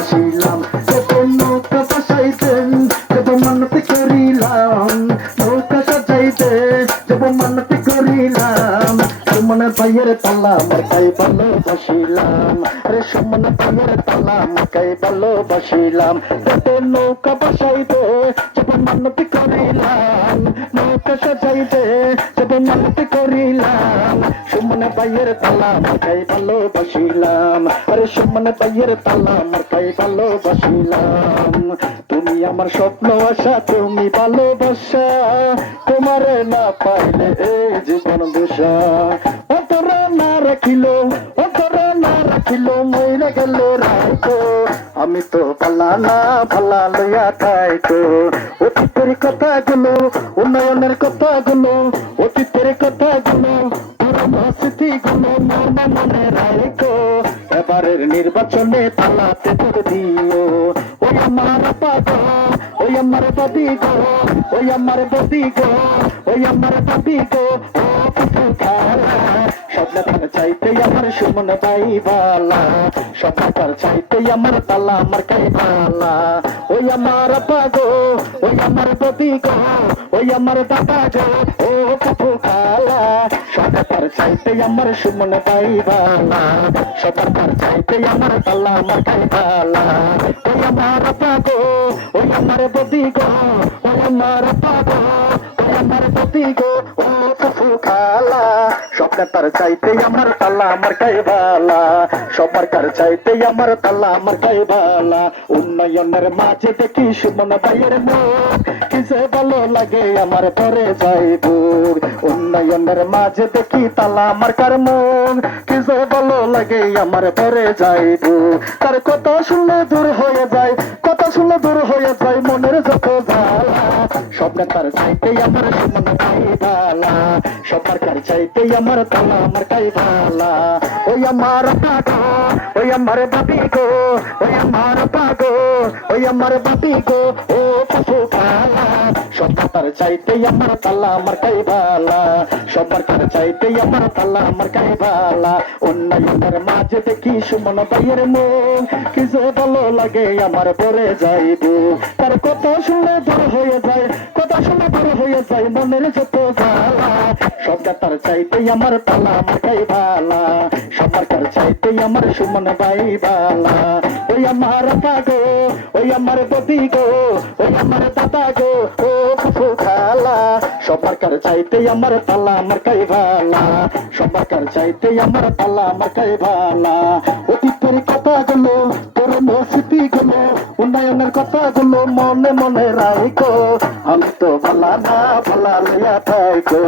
ছিলাম যত নৌকা বসাইতেন যত মানতে করিলাম নৌকা সাজাইতে যত মানতে করিলাম সুমনের ভাইয়ের তালা মার্কাই ভালোবাসিলাম আরে সুমনের ভাইয়ের তালা মার্কাই ভালোবাসিলাম যত নৌকা বসাইতে যত মানতে করিলাম নৌকা সাজাইতে যত মানতে করিলাম সুমনের ভাইয়ের তালা মার্কাই ভালোবাসিলাম আরে সুমনের ভাইয়ের তালা মার্কাই ভালোবাসিলাম তুমি আমার স্বপ্ন আশা তুমি ভালোবাসা তোমারে না পাইলে এই জীবন দশা অতরা না রাখিল মইরা গেল রাইতো আমি তো পালা না ভালা লইয়া খাইতো অতীতের কথাগুলো উন্নয়নের কথাগুলো অতীতের কথাগুলো পুরনো স্মৃতিগুলো মনে রাখো এবারের নির্বাচনে তালাতে ভোট দিও ওই আমার পাগল ওই আমার দাদি গো ওই আমার দাদি গো ওই আমার দাদি গো ও কিছু খেলা সবটার চাইতে আমার সুমন ভাই বালা সবটার চাইতে আমার তালা আমার কাই বালা ওই আমার পাগল ওই আমার দাদি গো ওই আমার দাদা গো ও কিছু খেলা সবটার চাইতে আমার সুমন ভাই বালা সবটার চাইতে আমার তালা আমার কাই বালা ওই আমার পাগল ওই আমার দাদি গো ওই আমার পাগল ওই আমার দাদি গো ও কিছু খেলা সবটার চাইতে আমার তালা আমার কাই বালা সবার কার চাইতে আমার তালা আমার কাই বালা উন্নয়নের মাঝে দেখি সুমন ভাইয়ের মুখ কিসে ভালো লাগে আমার পরে যাইব উন্নয়নের মাঝে দেখি তালা আমার কার মুখ কিসে ভালো লাগে আমার পরে যাইব তার কথা শুনলে দূর হয়ে যায় কথা শুনলে দূর হয়ে যায় মনের যত জ্বালা স্বপ্ন তার চাইতে আমার সুমন ভাই বালা সবার কার চাইতে আমার তালা আমার কাই বালা ওই আমার পাগো ওই আমার বাপি গো ওই আমার পাগো ওই আমার বাপি গো ও কিছু খালা সবার কার চাইতে আমার তালা আমার কাই বালা সবার কার চাইতে আমার তালা আমার কাই বালা উন্নয়নের মাঝে দেখি সুমন ভাইয়ের মুখ কিসে ভালো লাগে আমার পরে যাইব তার কথা শুনলে দূর হয়ে যায় কথা শুনে দূর হয়ে যায় মনের যত জ্বালা সবটা তার চাইতে আমার তালা আমার কাই বালা সবার কার চাইতে আমার সুমন ভাই বালা ওই আমার পাগো ওই আমার দাদি গো ওই আমার দাদা গো ও কিছু খালা সবার কার চাইতে আমার তালা আমার কাই বালা সবার কার চাইতে আমার তালা আমার কাই বালা অতীতের কথাগুলো পুরনো স্মৃতিগুলো উন্নয়নের কথাগুলো মনে রাখো আমি তো ভালা না ভালা লইয়া থাইকো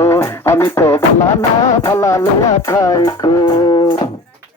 আমি তো ভালা না ভালা লইয়া থাইকো